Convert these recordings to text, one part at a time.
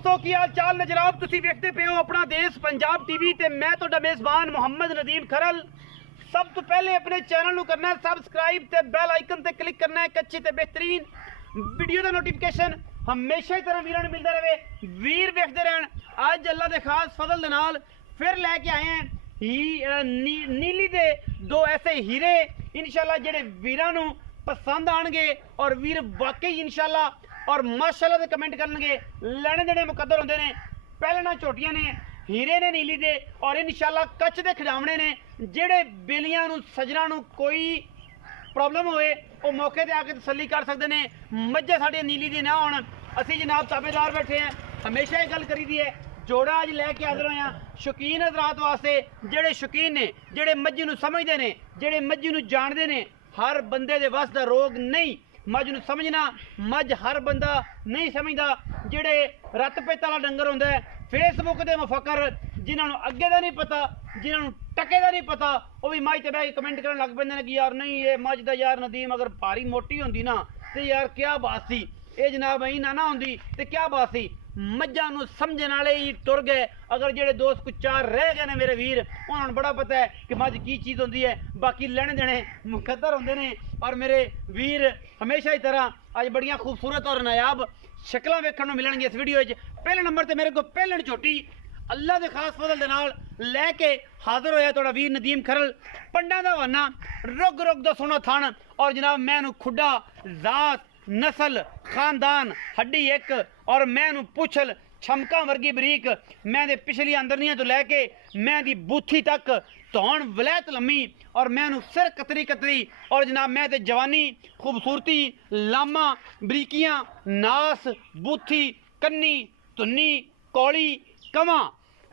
दोस्तों की हाल चाल ने जनाब तुसी देखते पे हो अपना देश पंजाब टीवी ते मैं तो मेज़बान मोहम्मद नदीम खरल। सब तो पहले अपने चैनल को करना है सबसक्राइब ते बेल आइकन ते क्लिक करना है कच्ची ते बेहतरीन वीडियो का नोटिफिकेशन हमेशा ही तरह वीरां मिलता रहे। वीर देखते रहन। अज अल्लाह के खास फजल दे नाल फिर लैके आए हैं नीली दे दो ऐसे हीरे इंशाल्लाह जेडे वीरां नूं पसंद आएंगे और वीर वाकई इंशाल्लाह और माशाल्लाह दे कमेंट करनगे लैने देने मुकद्दर होंदे ने। पहले ना छोटियां ने हीरे ने नीली दे और इंशाल्लाह कच्च दे खजावणे ने जेडे बेलियां नूं सजना नूं कोई प्रॉब्लम होए वो मौके ते आके तसल्ली कर सकते हैं। मज्झे साढ़े नीली दी ना होण असी जनाब ताबेदार बैठे हैं। हमेशा ये गल करी दी है जोड़ा अज लैके हाजिर होए हैं शौकीन हजरात वास्ते जेडे शौकीन ने जेडे मज्झी नूं समझदे ने जेडे मज्झी नूं जानदे ने। हर बंदे दे वस दा रोग नहीं मझ नूं समझना। मझ हर बंदा नहीं समझदा। जेडे रत पेत वाला डंगर होंदा है फेसबुक दे मुफक्कर जिन्होंने अगे का नहीं पता जिन्होंने टके का नहीं पता वो भी मझ ते बह के कमेंट करन लग पैंदे ने कि यार नहीं ये मझ दा यार नदीम अगर भारी मोटी होंदी ना तो यार क्या बात सी ये जनाब अं ना होंदी तो क्या बात सी। मझां नूं समझण वाले ही टुर गए। अगर जेडे दोस्त कुछ चार रह गए ने मेरे वीर उन्होंने बड़ा पता है कि मझ की चीज़ होंदी है। बाकी लेने देने मुकद्दर होंदे ने और मेरे वीर हमेशा ही तरह अज बड़ियां खूबसूरत और नायाब शक्लां वेखण नूं मिलणगे इस वीडियो च। पहले नंबर ते मेरे को पहलन झोटी अल्लाह के खास फजल दे नाल लैके हाजिर होया तुहाडा वीर नदीम खरल। पंडा दा वाना रुग रुग दा सोना थण और जनाब मैनू खुडा जात नस्ल खानदान हड्डी एक और मैनू पुछल छमका वर्गी बरीक मैं दे पिछली अंदरनियां तो लैके मैं दी बूथी तक धौन वलैत लम्मी और मैनू सिर कतरी कतरी और जनाब मैं ते जवानी खूबसूरती लामा बरीकियां नास बूथी कन्नी धुन्नी कौली कवां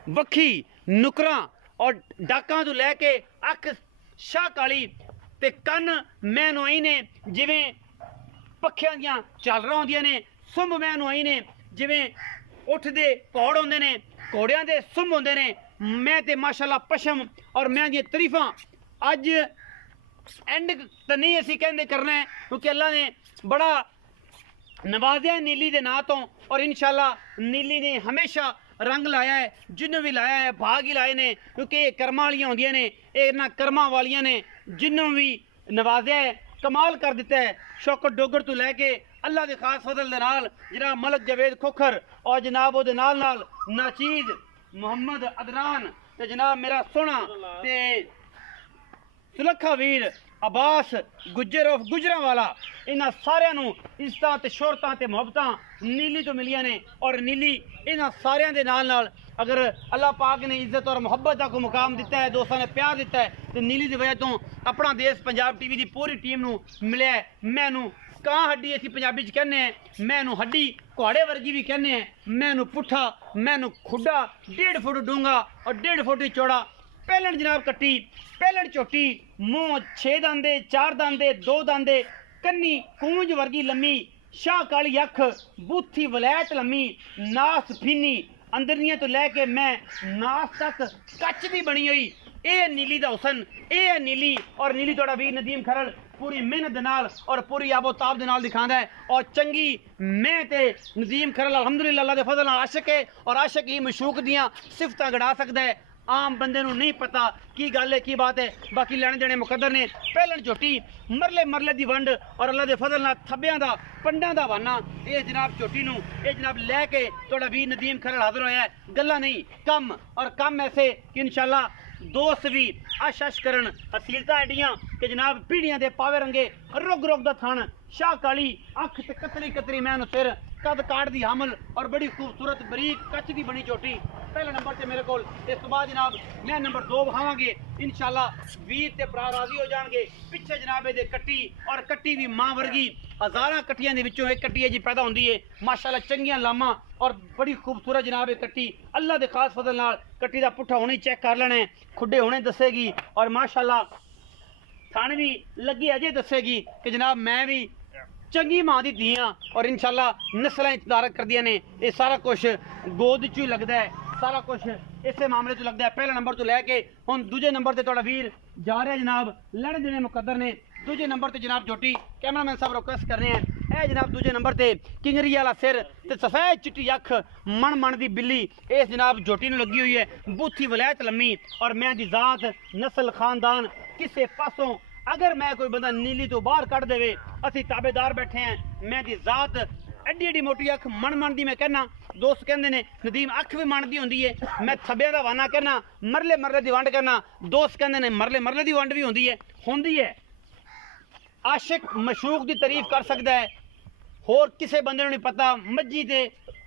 वक्खी नुकरां और डाकां तो लैके अख शाह काली ते कन्न मैनू आई ने जिवें पक्खियां दियां झालरां होंदियां ने। सुंभ मैनू आई ने जिवें उठदे पौड़ होंदे ने घोड़ियां दे सुंभ होंदे ने। मैं ते माशाल्लाह पशम और मैं दी तरीफां अज एंड तो नहीं असी कहंदे करना है क्योंकि अल्लाह ने बड़ा नवाजिया नीली दे नां तो और इंशाल्लाह नीली ने हमेशा रंग लाया है जिन्हों भी लाया है भाग ही लाए ने क्योंकि ये कर्मां वालियां होंदियां ने ये ना कर्मां वालियां ने जिन्हों भी नवाजिया है कमाल कर दिता है। शौकत डोगर तो लैके अल्लाह के खास फजल दे नाल जनाब मलक जवेद खोखर और जनाब वो नाल नाचीज मोहम्मद अदनान ते जनाब मेरा सोना ते सुलखा वीर अब्बास गुज्जर ऑफ गुजरांवाला इन्हां सारियां नूं इज्जतां ते शोहरतां ते मुहब्बतां नीली तो मिलियां ने और नीली इन्हां सारियां दे नाल अगर अल्लाह पाक ने इज्जत और मुहब्बत को मुकाम दिता है दोस्तों ने प्यार दिता है तो नीली की वजह तो अपना देश पंजाब टीवी की पूरी टीम नूं मिलिया है। मैनू कां हड्डी असीं पंजाबी च कहने हैं मैनू हड्डी घोड़े वर्गी भी कहने हैं मैनू पुट्ठा मैनू खुडा 1.5 फुट डूंगा और 1.5 फुट चौड़ा पहलन जनाब कट्टी पहलन चोटी मुँह 6 दांदे 4 दांदे 2 दांदे कन्नी कूंज वर्गी लम्मी शाह काली अख बूथी वलैत लम्मी नास फीनी अंदरनियां तो लैके मैं नास तक कच्च दी बनी हुई ये नीली दा हुसन ये नीली और नीली थोड़ा वीर नदीम खरल पूरी मेहनत दे नाल और पूरी आबोताब दे नाल दिखांदा है और चंगी मैं ते नदीम खरल अलहमदुलिल्लाह अल्लाह दे फजल नाल आशिक है और आशिक ही मशूक दियां सिफतां गड़ा सकदा है। आम बंदे नूं नहीं पता की गल है की बात है। बाकी लेने देने मुकद्दर ने पहलन झोटी मरले मरले दी वंड और अल्लाह दे फजल नाल थब्बियां दा पंडां दा वाना ये जनाब झोटी नूं ये जनाब लैके तुहाडा वीर नदीम खरल हाजिर होया है। गल्लां नहीं कम और कम ऐसे कि इंशाल्लाह दोस्त भी अश अश करन असीलतां एडियां कि जनाब पीढ़ियां दे पावे रंगे रुग रुग दा थण शाह काली अख ते कतरी कतरी मैनू सिर कद काट दी हमल और बड़ी खूबसूरत बरीक कच्च की बनी चोटी पहले नंबर से मेरे को इस तो बाद जनाब मैं नंबर 2 बखावांगे इंशाल्लाह वीर ते भरा राजी हो जाएंगे। पिछे जनाब दे कट्टी और कट्टी भी मां वर्गी हज़ारां कट्टियां दे विचों एक कट्टी है जी पैदा होंदी है माशाल्लाह चंगियां लामा और बड़ी खूबसूरत जनाब कट्टी अल्लाह दे खास फजल नाल कट्टी दा पुट्ठा होने चेक कर लेना खुडे होने दसेगी और माशाल्लाह थाने भी लगी अजे दसेगी कि जनाब मैं भी चंगी मां दी धी हाँ और इंशाल्लाह नस्लां तदारक कर दिया ने। ये सारा कुछ गोद चू ही लगता है सारा कुछ इस मामले तो लगता है। पहले नंबर तो लैके हुण दूजे नंबर से तुहाडा वीर जा रहा जनाब लैने देने मुकद्दर ने। दूजे नंबर से जनाब झोटी कैमरामैन साहब रिक्वेस्ट कर रहे हैं ए जनाब दूजे नंबर ते किंगरी वाला सिर ते सफेद चिट्टी अख मन दी बिल्ली इस जनाब झोटी नूं लगी हुई है। बूथी वलैत लम्मी और मैं दी जात नस्ल खानदान किसे पासों अगर मैं कोई बंदा नीली तो बाहर कट देवे असी ताबेदार बैठे हैं। मैं दी जात एडी एडी मोटी अख मन दी मैं कहना दोस्त कहते ने नदीम अख भी मन दी होंदी है। मैं थब्बे दा वाना करना मरले दी वंड करना दोस्त कहते ने मरले दी वंड भी होंदी है। आशिक मशूक दी तारीफ कर सकता है होर किसे बंदे नूं नहीं पता। मज्जी ते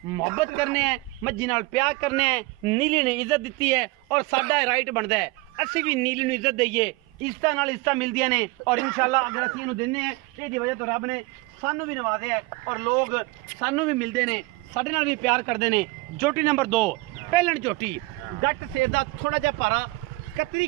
मुहब्बत करने हैं मज्जी नाल प्यार करने हैं। नीली ने इज्जत दी है और साडा राइट बनता है असी भी नीली नूं इज्जत दईए। इज्जत नाल इज्जत मिलदियां ने और इंशाअल्लाह अगर असी इहनूं दिंदे हैं इहदी वजह तो रब ने सानू भी नवाज़िया है और लोग सानू भी मिलते हैं साडे नाल भी प्यार करते हैं। जोटी नंबर 2 पहलन जोटी गट सिर दा थोड़ा जिहा भारा कतरी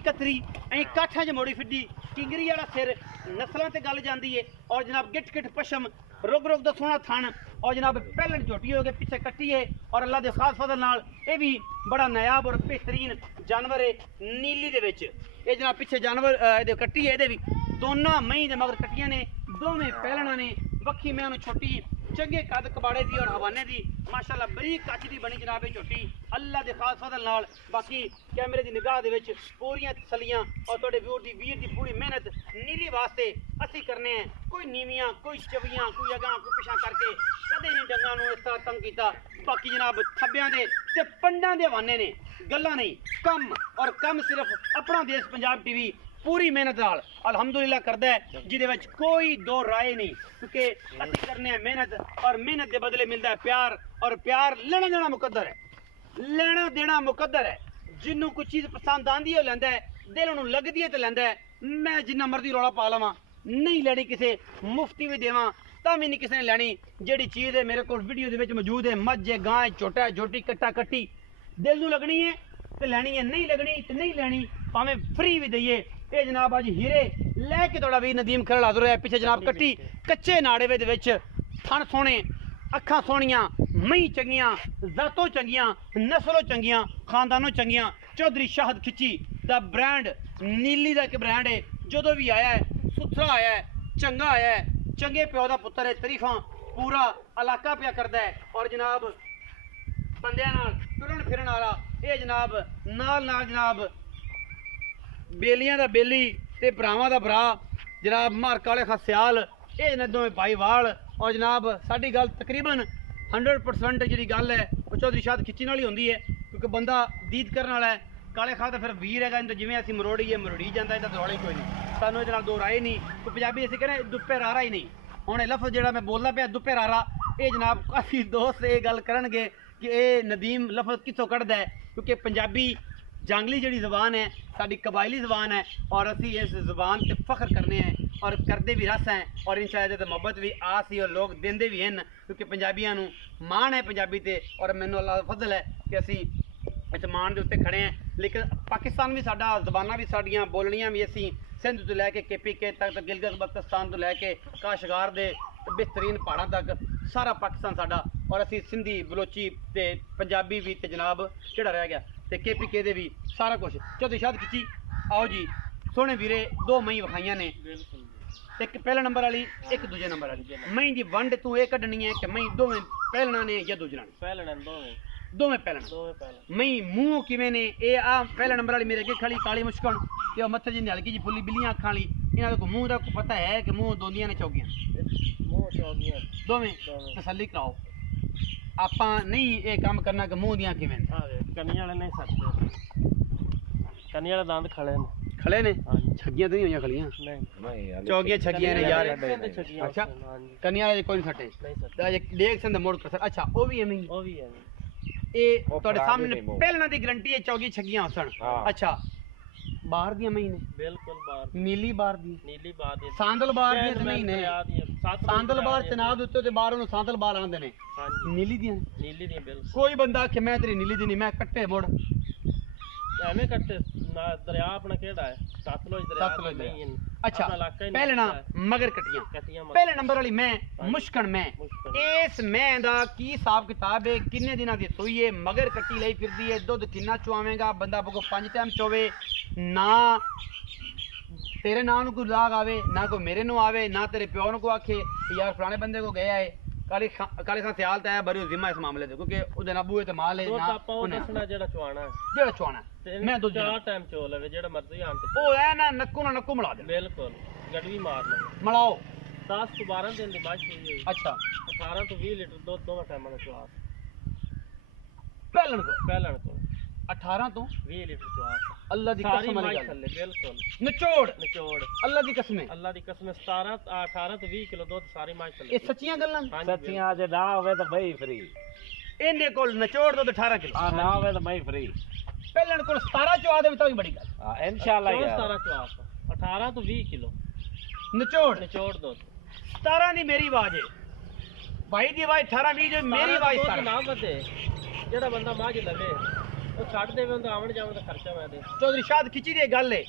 ऐं काठा च मोड़ी फिड्डी किंगरी वाला सिर नस्लों ते गल जाती है और जनाब गिट पशम रुग दा सोहना थन और जनाब पहलन झोटी हो गए पीछे कट्टी है और अल्लाह के खास फजल नाल ये भी बड़ा नायाब और बेहतरीन जानवर है नीली दे विच। ये जनाब पीछे जानवर ये कट्टी है ये भी दोनों मई दे मगर कट्टियां ने दोवें पहलना ने वक्खी मैं छोटी चंगे कद कबाड़े दी और हवाने दी माशाअल्लाह बरीक कच दी बनी जनाब झोटी अल्लाह के खास फजल नाल। बाकी कैमरे की निगाह दे विच पूरियां तसलियां और तुहाडे वीर दी पूरी मेहनत नीली वास्ते असी करने हैं। कोई नीवियां कोई चवियां कोई अगां कोई पिछां करके कदे नहीं डंगा नूं इस तरह तंग कीता। बाकी जनाब थब्बियां दे ते पंडां दे हवाने ने गल्लां नहीं कम और कम सिर्फ अपना देश पंजाब टीवी पूरी मेहनत नाल अलहमदुलिल्लाह करदा है जिहदे विच कोई दो राय नहीं क्योंकि असीं करने हैं मेहनत और मेहनत के बदले मिलता है प्यार और प्यार लेना देना मुकद्दर है। लेना देना मुकद्दर है जिन्हों कोई चीज़ पसंद आंदी है लैंदा है दिल उन्होंने लगदी है तो लैंदा है। मैं जिन्ना मर्जी रौला पा लवां नहीं लैनी किसे मुफ्ती भी देवां तां भी नहीं किसी ने लैनी। जिहड़ी चीज़ है मेरे को वीडियो दे विच मौजूद है मझ है गां है छोटा है झोटी कट्टा कट्टी दिल नूं लगनी है तो लैनी है नहीं लगनी तो नहीं लैनी भावें फ्री भी दईए। ये जनाब अज हीरे लैके थोड़ा भी नदीम खरल हाज़र है। पीछे जनाब कट्टी कच्चे नाड़े दे विच थन सोहने अखां सोहणियां मई चंगियां जातों चंगियां नस्लों चंगियां खानदानों चंगियां। चौधरी शाहद खिची दा ब्रांड नीली दा एक ब्रांड है जो भी आया है सुथरा आया है चंगा आया है चंगे प्यो दा पुत्तर है। तरीफां पूरा इलाका पिया करदा है और जनाब बंदियां नाल टुरन फिरन वाला ये जनाब नाल जनाब बेलियां दा बेली ते भरावां दा भरा जनाब मारका वाले खा सियाल ये ने दोवें भाईवाल और जनाब साडी गल तकरीबन 100% जी गल है वो चौधरी शाहद खिच्ची नाल ही होंदी है क्योंकि बंदा दीद करने वाला है। काले खा तो फिर वीर है तो जिवें असीं मरोड़ी है मरोड़ी जाता है तो दौड़ा ही कोई नहीं सानू ये दो राय नहीं कोई पंजाबी असीं कहने दुप्पे रारा ही नहीं। हुण ये लफ्ज़ जिहड़ा मैं बोलदा पिया दुप्पे रारा ये जनाब काफ़ी दोस्त ये गल करनगे कि ये नदीम लफ्ज़ कित्थों कढ़दा है क्योंकि पंजाबी जंगली जी जबान है साड़ी कबायली जबान है और असी इस जबान से फख्र करने हैं और करते भी रस हैं और इंशाअल्लाह तो मुहब्बत भी आस ही और लोग देंदे भी हैं क्योंकि पंजाबियों नूं मान है पंजाबी ते और मैनूं अल्लाह दा फजल है कि असी इस मान के उत्ते खड़े हैं। लेकिन पाकिस्तान भी साडा जबाना भी साडियां बोलनियां भी असी सिंध तो लैके KPK तक गिलगित बल्तिस्तान तो लैके काशगार दे बेहतरीन पहाड़ों तक सारा पाकिस्तान साडा और असी सिंधी बलोची ते पंजाबी भी ते जनाब जेड़ा रह गया ते KPK दे भी सारा कुछ। चौधरी शाहद खिच्ची आओ जी सोहने वीरे 2 मई विखाइयां ने एक पहले नंबर वाली एक दूजे नंबर वाली मई की वंड तू ये कढ़नी है कि मई दोवें पहलना ने या दूजना ने दोवें पहलन मई मुँह किवें ने ये आ पहले नंबर वाली मेरे अगे खड़ी काली मुश्कन ते मत्थे जी हल्की जी फुली बिल्लियां अखां वाली इन्हां दा मुँह दा पता है कि मुँह दोंदियां ने चौगियां दोवें तसल्ली कराओ आपां नहीं ये काम करना कि मुँह दियां किवें कन्नी वाले नहीं सकते कन्नी वाले दांत खड़े ने छगियां तो नहीं हुई खड़ियां नहीं चौगियां छगियां ने यार अच्छा कन्नी वाले कोई नहीं सटे देख संद मोड़ कर अच्छा वो भी है ये ਤੁਹਾਡੇ ਸਾਹਮਣੇ ਪਹਿਲਾਂ ਦੀ ਗਰੰਟੀ ਹੈ ਚੌਗੀ ਛੱਗੀਆਂ ਹਸਣ ਅੱਛਾ ਬਾਹਰ ਦੀਆਂ ਮਹੀਨੇ ਬਿਲਕੁਲ ਬਾਹਰ ਨੀਲੀ ਬਾਹਰ ਦੀ ਸਾਂਦਲ ਬਾਹਰ ਦੀਆਂ ਮਹੀਨੇ ਸਾਂਦਲ ਬਾਹਰ ਚਨਾਬ ਦੇ ਉੱਤੇ ਤੇ ਬਾਹਰ ਉਹਨੂੰ ਸਾਂਦਲ ਬਾਹਰ ਆਂਦੇ ਨੇ ਹਾਂਜੀ ਨੀਲੀ ਦੀਆਂ ਬਿਲਕੁਲ ਕੋਈ ਬੰਦਾ ਕਿ ਮੈਂ ਤੇਰੀ ਨੀਲੀ ਦੀ ਨਹੀਂ ਮੈਂ ਕੱਟੇ ਮੋੜ ਐਵੇਂ ਕੱਟੇ ਨਾ ਦਰਿਆ ਆਪਣਾ ਕਿਹੜਾ ਹੈ ਸਤਲੁਜ ਦਰਿਆ ਨਹੀਂ अच्छा पहलना मगर कटियां पहले नंबर वाली मैं मुश्कन मैं इस मैं दा की हिसाब किताब है किन्ने दिना दी सोई है मगर कट्टी लई फिरदी है दुध किन्ना चुआवेगा बंदा बगो 5 टाइम चोवे ना तेरे नाम ਨੂੰ ਕੋਈ ਲਾਗ ਆਵੇ ਨਾ ਕੋਈ ਮੇਰੇ ਨੂੰ ਆਵੇ ਨਾ ਤੇਰੇ ਪਿਓ ਨੂੰ ਕੋ ਆਖੇ ਕਿ ਯਾਰ ਫਲਾਣੇ ਬੰਦੇ ਕੋ ਗਿਆ ਹੈ ਕਾਲੇ ਖਾਂ ਸਿਆਲ ਤਾਂ ਹੈ ਬੜੀ ਜ਼ਿੰਮਾ ਇਸ ਮਾਮਲੇ ਤੇ ਕਿਉਂਕਿ ਉਹਦੇ ਨਾਲ ਬੂਏ ਤੇ ਮਾਲ ਹੈ ਨਾ ਆਪਾਂ ਉਹ ਦੱਸਣਾ ਜਿਹੜਾ ਚਵਾਣਾ ਜਿਹੜਾ ਚਵਾਣਾ ਮੈਂ ਦੁੱਧ ਚਾਰ ਟਾਈਮ ਚੋ ਲਵੇ ਜਿਹੜਾ ਮਰਜ਼ੀ ਆਣ ਤੇ ਉਹ ਐ ਨਾ ਨੱਕੂ ਮਿਲਾ ਦੇ ਬਿਲਕੁਲ ਗੜਵੀ ਮਾਰ ਲਵੇ ਮਿਲਾਓ 10 ਤੋਂ 12 ਦਿਨ ਦੀ ਮੱਝ ਹੋਈ ਅੱਛਾ 18 ਤੋਂ 20 ਲੀਟਰ ਦੁੱਧ ਦੋਵਾਂ ਟਾਈਮਾਂ ਦਾ ਚਵਾ ਪਹਿਲਣ ਕੋ 18 ਤੋਂ 20 ਲੀਟਰ ਚਵਾ ਅੱਲਾ ਦੀ ਕਸਮ ਵਾਲੀ ਗੱਲ ਥੱਲੇ ਬਿਲਕੁਲ ਨਿਚੋੜ ਅੱਲਾ ਦੀ ਕਸਮ 17 18 ਤੋਂ 20 ਕਿਲੋ ਦੁੱਧ ਸਾਰੀ ਮੱਝ ਥੱਲੇ ਇਹ ਸੱਚੀਆਂ ਗੱਲਾਂ ਸੱਚੀਆਂ ਜੇ ਨਾ ਹੋਵੇ ਤਾਂ ਬਈ ਫਰੀ ਇਹਨੇ ਕੋਲ ਨਿਚੋੜ ਦੁੱਧ 18 ਕਿਲੋ ਆ ਨਾ ਹੋਵੇ ਤਾਂ ਮੈਂ ਫਰੀ ਪਹਿਲਣ ਕੋਲ 17 ਚਵਾ ਦੇ ਤਾਂ ਵੀ ਬੜੀ ਗੱਲ ਹਾਂ ਇਨਸ਼ਾਅੱਲਾ ਯਾਰ 17 ਚਵਾ 18 ਤੋਂ 20 ਕਿਲੋ ਨਿਚੋੜ ਦੁੱਧ 17 ਦੀ ਮੇਰੀ ਆਵਾਜ਼ ਹੈ ਭਾਈ ਦੀ ਆਵਾਜ਼ 18 20 ਜੋ ਮੇਰੀ ਆਵਾਜ਼ 17 ਨਾ ਵਧੇ ਜਿਹੜਾ ਬੰਦਾ ਮੱਝ ਲਵੇ ਉਹ ਛੱਡ ਦੇਵੇ ਉਹਦਾ ਆਵਣ ਜਾਵਣ ਦਾ ਖਰਚਾ ਮੈਂ ਦੇ ਚੌਧਰੀ ਸ਼ਾਦ ਖਿੱਚੀ ਦੀ ਗੱਲ ਹੈ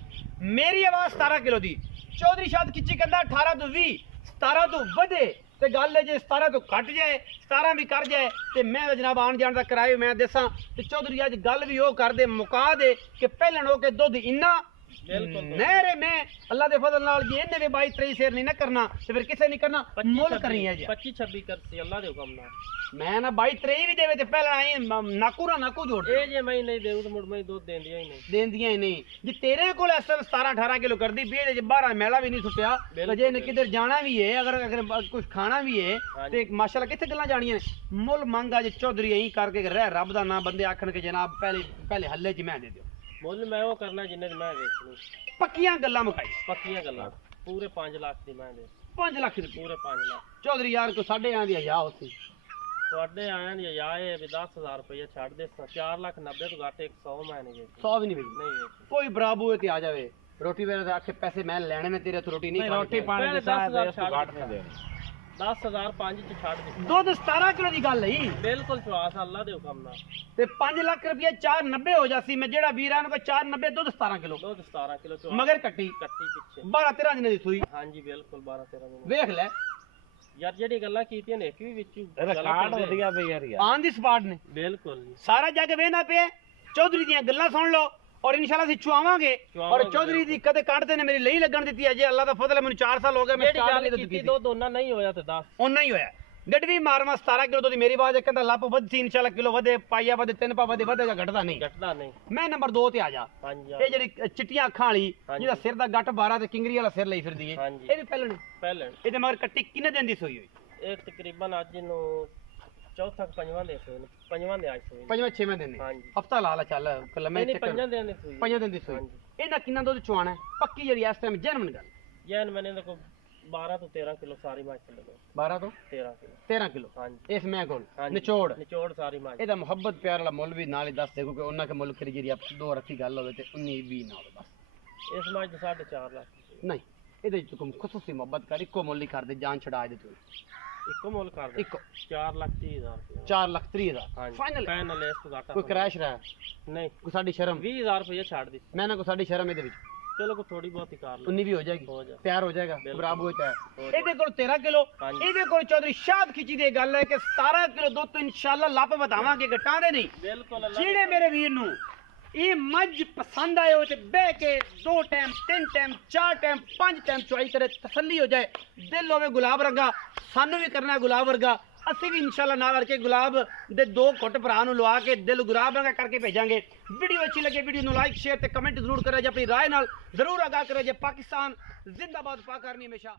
ਮੇਰੀ ਆਵਾਜ਼ 17 ਕਿਲੋ ਦੀ ਚੌਧਰੀ ਸ਼ਾਦ ਖਿੱਚੀ ਕਹਿੰਦਾ 18 ਤੋਂ 20 17 ਤੋਂ ਵਧੇ ਤੇ ਗੱਲ ਹੈ ਜੇ 17 ਤੋਂ ਘਟ ਜਾਏ 17 ਵੀ ਕਰ ਜਾਏ ਤੇ ਮੈਂ ਜਨਾਬ ਆਣ ਜਾਣ ਦਾ ਕਿਰਾਏ ਮੈਂ ਦੱਸਾਂ ਤੇ ਚੌਧਰੀ ਅੱਜ ਗੱਲ ਵੀ ਉਹ ਕਰਦੇ ਮੁਕਾ ਦੇ ਕਿ ਪਹਿਲਣ ਹੋ ਕੇ ਦੁੱਧ ਇੰਨਾ ਨਹਿਰੇ ਮੈਂ ਅੱਲਾ ਦੇ ਫਜ਼ਲ ਨਾਲ ਜੀ ਇਹਨੇ ਵੀ 22 23 ਸ਼ੇਰ ਨਹੀਂ ਨਾ ਕਰਨਾ ਤੇ ਫਿਰ ਕਿਸੇ ਨਹੀਂ ਕਰਨਾ ਮੁੱਲ ਕਰਨੀ ਹੈ ਜੀ 25 26 ਕਰਤੀ ਅੱਲਾ ਦੇ ਹੁਕਮ ਨਾਲ ਮੈਂ ਨਾ 22 23 ਵੀ ਦੇਵੇ ਤੇ ਪਹਿਲਾਂ ਆਈ ਨਾਕੂ ਜੋੜ ਇਹ ਜੇ ਮੈਂ ਨਹੀਂ ਦੇਉ ਤੇ ਮੁੜ ਮੈਂ ਦੁੱਧ ਦੇਂਦੀਆਂ ਹੀ ਨਹੀਂ ਦੇਂਦੀਆਂ ਹੀ ਨਹੀਂ ਜੇ ਤੇਰੇ ਕੋਲ ਇਸ ਟਾਈਮ 17 18 ਕਿਲੋ ਕਰਦੀ ਵੀ ਇਹਦੇ ਚ 12 ਮੈਲਾ ਵੀ ਨਹੀਂ ਸੁੱਟਿਆ ਤੇ ਜੇ ਨੇ ਕਿਧਰ ਜਾਣਾ ਵੀ ਹੈ ਅਗਰ ਕੁਝ ਖਾਣਾ ਵੀ ਹੈ ਤੇ ਮਾਸ਼ਾਅੱਲਾ ਕਿੱਥੇ ਗੱਲਾਂ ਜਾਣੀਆਂ ਨੇ ਮੁੱਲ ਮੰਗਾ ਜੇ ਚੌਧਰੀ ਐਂ ਕਰਕੇ ਰਹਿ ਰੱਬ ਦਾ ਨਾਮ ਬੰਦੇ ਆਖਣ ਕੇ ਜਨਾਬ ਪਹਿਲੇ ਹੱਲੇ ਚ ਮੈਂ ਦੇ ਦਿਓ ਮੁੱਲ ਮੈਂ ਉਹ ਕਰਨਾ ਜਿੰਨੇ ਦੀ ਮੈਂ ਵੇਚਣੀ ਪੱਕੀਆਂ ਗੱਲਾਂ ਮੁਕਾਈ ਪੱਕੀਆਂ ਗੱਲਾਂ ਪੂਰੇ 5 ਲੱਖ ਦੀ ਮੈਂ ਦੇ 5 ਲੱਖ ਦੀ ਪੂਰੇ 5 ਲੱਖ ਚੌਧਰੀ ਯਾਰ ਕੋ ਸਾਡੇ ਆਂ ਦੀ ਹਯਾ ਹੋਤੀ ਤੁਹਾਡੇ ਆਇਆਂ ਦੀ ਹਯਾ ਇਹ ਵੀ 10000 ਰੁਪਏ ਛੱਡ ਦੇ 4,90,000 ਤੋਂ ਘੱਟ 100 ਮੈਂ ਨਹੀਂ ਵੇਚੀ 100 ਵੀ ਨਹੀਂ ਵੇਚੀ ਨਹੀਂ ਵੇਚੀ ਕੋਈ ਬਰਾਬੂ ਹੈ ਤੇ ਆ ਜਾਵੇ ਰੋਟੀ ਵੇਲੇ ਤੇ ਆਖੇ ਪੈਸੇ ਮੈਂ ਲੈਣੇ ਨੇ ਤੇਰੇ ਤੋਂ ਰੋਟੀ ਨਹੀਂ ਖਾਣੀ ਰੋਟੀ ਪਾਣੀ ਦੇ ਸਾਥ ਇਸ ਤੋਂ ਘੱਟ ਨਹੀਂ ਦੇ 10,000 5 ਚ ਛੱਡ ਦੇ ਦੁੱਧ 17 ਕਿਲੋ ਦੀ ਗੱਲ ਹੈ ਬਿਲਕੁਲ ਚਵਾਸ ਅੱਲਾ ਦੇ ਹੁਕਮ ਨਾਲ ਤੇ 5 ਲੱਖ ਰੁਪਏ 490 ਹੋ ਜਾਸੀ ਮੈਂ ਜਿਹੜਾ ਵੀਰਾਂ ਨੂੰ ਕੋ 490 ਦੁੱਧ 17 ਕਿਲੋ ਦੁੱਧ 17 ਕਿਲੋ ਚਵਾਸ ਮਗਰ ਕੱਟੀ ਪਿੱਛੇ 12 13 ਦਿਨਾਂ ਦੀ ਸੂਈ ਹਾਂਜੀ ਬਿਲਕੁਲ 12 13 ਦਿਨ ਵੇਖ ਲੈ ਯਾਰ ਜਿਹੜੀ ਗੱਲਾਂ ਕੀਤੀਆਂ ਨੇ ਇੱਕ ਵੀ ਵਿੱਚ ਰਿਕਾਰਡ ਵਧੀਆ ਬਈ ਯਾਰ ਆਨ ਦੀ ਸਪਾਟ ਨੇ ਬਿਲਕੁਲ ਜੀ ਸਾਰਾ ਜੱਗ ਵੇਖਣਾ ਪਿਆ ਚੌਧਰੀ ਦੀਆਂ ਗੱਲਾਂ ਸੁਣ ਲਓ और इंशाल्लाह से चुआवांगे और चौधरी दी कदे काटते ने मेरी लई लगन दी है जे अल्लाह दा फजल है मैंने 4 साल हो गए मैं स्टार्ट नहीं कीती दो दोना नहीं होया ते 10 ओना ही होया गडवी मारमा 17 किलो दी मेरी आवाज कहंदा लप वध सी इंशाल्लाह किलो वधे पाइया वधे 3 पा वधे वधेगा घटदा नहीं मैं नंबर 2 ते आ जा ये जेडी चिट्टियां अखां वाली जेदा सिर दा गट 12 ते किंगरी वाला सिर ਲਈ ਫਿਰਦੀ ਹੈ ਇਹ ਵੀ ਪਹਿਲਣ ਇਹਦੇ ਮਗਰ ਕੱਟੀ ਕਿੰਨੇ ਦਿਨ ਦੀ ਸੋਈ ਹੋਈ ਇਹ ਤਕਰੀਬਨ ਅੱਜ ਨੂੰ ਚੌਥਾ ਪੰਜਵਾਂ ਦੇ ਸੋਈ ਪੰਜਵਾਂ ਦੇ ਅੱਜ ਸੋਈ ਪੰਜਵਾਂ ਛੇਵਾਂ ਦਿਨ ਹਾਂਜੀ ਹਫਤਾ ਲਾ ਲਾ ਚੱਲ ਲੰਮੇ ਨਹੀਂ ਪੰਜਾਂ ਦਿਨ ਦੀ ਸੋਈ ਪੰਜਾਂ ਦਿਨ ਦੀ ਸੋਈ ਇਹਦਾ ਕਿੰਨਾ ਦੁੱਧ ਚਵਾਣਾ ਪੱਕੀ ਜਿਹੜੀ ਇਸ ਟਾਈਮ ਜਨਮਨ ਗੱਲ ਜਨ ਮੈਨੇ ਦੇਖੋ 12 ਤੋਂ 13 ਕਿਲੋ ਸਾਰੀ ਮਾਝ ਚੱਲ ਲੋ 12 ਤੋਂ 13 ਕਿਲੋ ਹਾਂਜੀ ਇਸ ਮੈਂ ਕੋਲ ਨਿਚੋੜ ਸਾਰੀ ਮਾਝ ਇਹਦਾ ਮੁਹੱਬਤ ਪਿਆਰ ਵਾਲਾ ਮੁੱਲ ਵੀ ਨਾਲ ਹੀ ਦੱਸ ਦੇ ਕਿਉਂਕਿ ਉਹਨਾਂ ਕੇ ਮੁੱਲ ਖਰੀ ਜਿਹੜੀ ਆਪ ਦੋ ਰੱਖੀ ਗੱਲ ਹੋਵੇ ਤੇ 19 20 ਨਾ ਹੋਵੇ ਬਸ ਇਸ ਮਾਝ ਦੇ 4.5 ਲੱਖ ਨਹੀਂ ਇਹਦੇ ਚ ਤੂੰ ਖੁਸੂਸੀ ਮੁਹੱਬਤ ਕਰ ਇੱਕੋ ਮੁੱਲ ਹੀ ਕਰ ਦੇ ਜਾਨ ਛਡਾ ਦੇ ਤੂੰ ਇੱਕੋ ਮੁੱਲ ਕਰ ਦੇ ਇੱਕੋ 4,30,000 4,30,000 ਫਾਈਨਲ ਇਸ ਤੋਂ ਘਾਟਾ ਕੋਈ ਕ੍ਰੈਸ਼ ਰਹਾ ਨਹੀਂ ਕੋਈ ਸਾਡੀ ਸ਼ਰਮ 20,000 ਰੁਪਏ ਛੱਡ ਦੀ ਮੈਂ ਨਾ ਕੋਈ ਸਾਡੀ ਸ਼ਰਮ ਇਹਦੇ ਵਿੱਚ ਚਲੋ ਕੋ ਥੋੜੀ ਬਹੁਤ ਹੀ ਕਰ ਲਓ 19 ਵੀ ਹੋ ਜਾਏਗੀ ਤਿਆਰ ਹੋ ਜਾਏਗਾ ਬਰਾਬਰ ਚ ਹੈ ਇਹਦੇ ਇਹਦੇ ਕੋਲ 13 ਕਿਲੋ ਇਹਦੇ ਕੋਲ ਚੌਧਰੀ ਸ਼ਾਦ ਖਿੱਚੀ ਦੀ ਗੱਲ ਹੈ ਕਿ 17 ਕਿਲੋ ਦੁੱਧ ਤੋਂ ਇਨਸ਼ਾਅੱਲਾ ਲੱਪ ਵਧਾਵਾਂਗੇ ਘਟਾਉਂਦੇ ਨਹੀਂ ਬਿਲਕੁਲ ਜਿਹੜੇ ਮੇਰੇ ਵੀਰ ਨੂੰ ਇਹ ਮੱਝ ਪਸੰਦ ਆਏ ਹੋ ਤੇ ਬਹਿ ਕੇ 2 ਟਾਈਮ 3 ਟਾਈਮ 4 ਟਾਈਮ 5 ਟਾਈਮ ਚੁਆਈ ਕਰੇ ਤਸੱਲੀ ਹੋ ਜਾਏ ਦਿਲ ਹੋਵੇ ਗੁਲਾਬ ਵਰਗਾ ਸਾਨੂੰ ਵੀ ਕਰਨਾ ਗੁਲਾਬ ਵਰਗਾ ਅਸੀਂ ਵੀ ਇਨਸ਼ਾਅੱਲਾ ਨਾ ਕਰਕੇ ਗੁਲਾਬ ਦੇ 2 ਘੁੱਟ ਭਰਾ ਨੂੰ ਲਵਾ ਕੇ ਦਿਲ ਗੁਲਾਬ ਵਰਗਾ ਕਰਕੇ ਭੇਜਾਂਗੇ ਵੀਡੀਓ ਅੱਛੀ ਲੱਗੇ ਵੀਡੀਓ ਨੂੰ ਲਾਈਕ ਸ਼ੇਅਰ ਤੇ ਕਮੈਂਟ ਜ਼ਰੂਰ ਕਰਿਓ ਜੇ ਆਪਣੀ ਰਾਏ ਨਾਲ ਜ਼ਰੂਰ ਆਗਾਹ ਕਰਿਓ ਜੇ ਪਾਕਿਸਤਾਨ ਜ਼ਿੰਦਾਬਾਦ ਪਾਕ ਆਰਮੀ ਹਮੇਸ਼ਾ